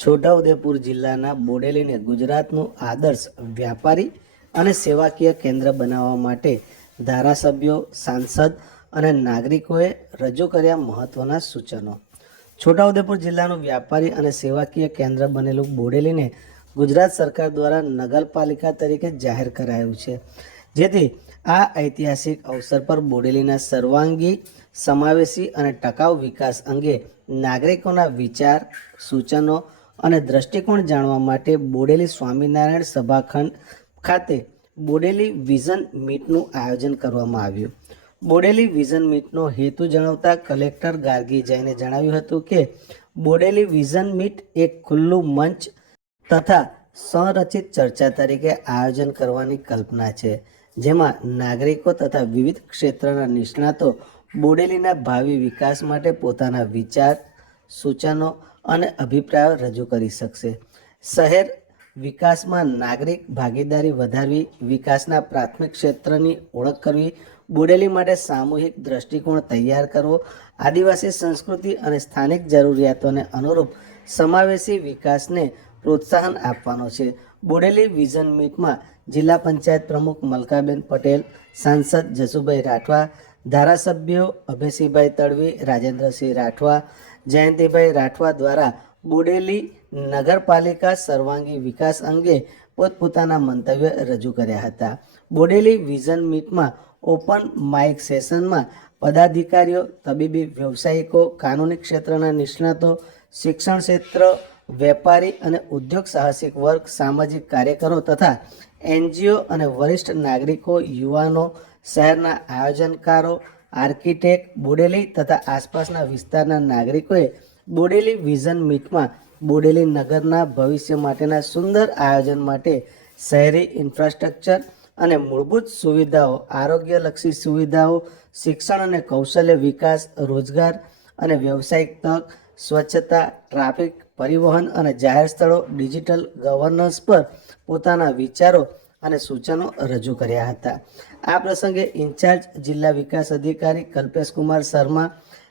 છોટાઉદેપુર જિલ્લાના બોડેલીને ગુજરાતનું આદર્શ વ્યાપારી અને સેવાકીય કેન્દ્ર બનાવવા માટે ધારાસભ્યો, સાંસદ અને નાગરિકોએ રજૂ કર્યા મહત્વના સૂચનો. છોટાઉદેપુર જિલ્લાનું વ્યાપારી અને સેવાકીય કેન્દ્ર બનેલું બોડેલીને ગુજરાત સરકાર દ્વારા નગરપાલિકા તરીકે જાહેર કરાયું છે, જેથી આ ઐતિહાસિક અવસર પર બોડેલીના સર્વાંગી, સમાવેશી અને ટકાઉ વિકાસ અંગે નાગરિકોના વિચાર, સૂચનો અને દ્રષ્ટિકોણ જાણવા માટે બોડેલી સ્વામિનારાયણ સભાખંડ ખાતે બોડેલી વિઝન મીટનું આયોજન કરવામાં આવ્યું. બોડેલી વિઝન મીટનો હેતુ જણાવતા કલેક્ટર ગાર્ગી જૈને જણાવ્યું હતું કે બોડેલી વિઝન મીટ એક ખુલ્લું મંચ તથા સંરચિત ચર્ચા તરીકે આયોજન કરવાની કલ્પના છે, જેમાં નાગરિકો તથા વિવિધ ક્ષેત્રના નિષ્ણાતો બોડેલીના ભાવિ વિકાસ માટે પોતાના વિચાર, સૂચનો અને અભિપ્રાયો રજૂ કરી શકશે. શહેર વિકાસમાં નાગરિક ભાગીદારી વધારવી, વિકાસના પ્રાથમિક ક્ષેત્રની ઓળખ કરવી, બોડેલી માટે સામૂહિક દ્રષ્ટિકોણ તૈયાર કરવો, આદિવાસી સંસ્કૃતિ અને સ્થાનિક જરૂરિયાતોને અનુરૂપ સમાવેશી વિકાસને પ્રોત્સાહન આપવાનો છે. બોડેલી વિઝન મીટમાં જિલ્લા પંચાયત પ્રમુખ મલકાબેન પટેલ, સાંસદ જસુભાઈ રાઠવા, ધારાસભ્યો અભયસિંહભાઈ તડવી, રાજેન્દ્રસિંહ રાઠવા, જયંતિભાઈ રાઠવા દ્વારા બોડેલી નગરપાલિકા સર્વાંગી વિકાસ અંગે પોતપોતાના મંતવ્ય રજૂ કર્યા હતા. બોડેલી વિઝન મીટમાં ઓપન માઇક સેશનમાં પદાધિકારીઓ, તબીબી વ્યવસાયિકો, કાનૂની ક્ષેત્રના નિષ્ણાતો, શિક્ષણ ક્ષેત્ર, વેપારી અને ઉદ્યોગ સાહસિક વર્ગ, સામાજિક કાર્યકરો તથા એનજીઓ અને વરિષ્ઠ નાગરિકો, યુવાનો, શહેરના આયોજનકારો, આર્કિટેક્ટ, બોડેલી તથા આસપાસના વિસ્તારના નાગરિકોએ બોડેલી વિઝન મીટમાં બોડેલી નગરના ભવિષ્ય માટેના સુંદર આયોજન માટે શહેરી ઇન્ફ્રાસ્ટ્રક્ચર અને મૂળભૂત સુવિધાઓ, આરોગ્યલક્ષી સુવિધાઓ, શિક્ષણ અને કૌશલ્ય વિકાસ, રોજગાર અને વ્યવસાયિક તક, સ્વચ્છતા, ટ્રાફિક, પરિવહન અને જાહેર સ્થળો, ડિજિટલ ગવર્નન્સ પર પોતાના વિચારો અને સૂચનો રજૂ કર્યા હતા. આ પ્રસંગે ઇન્ચાર્જ જિલ્લા વિકાસ અધિકારી કલ્પેશકુમાર શર્મા,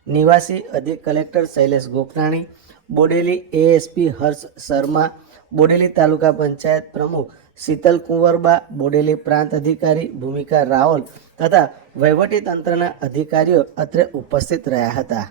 નિવાસી અધિક કલેક્ટર શૈલેષ ગોકરાણી, બોડેલી એએસપી હર્ષ શર્મા, બોડેલી તાલુકા પંચાયત પ્રમુખ શીતલ કુંવરબા, બોડેલી પ્રાંત અધિકારી ભૂમિકા રાઓલ તથા વહીવટી તંત્રના અધિકારીઓ અત્રે ઉપસ્થિત રહ્યા હતા.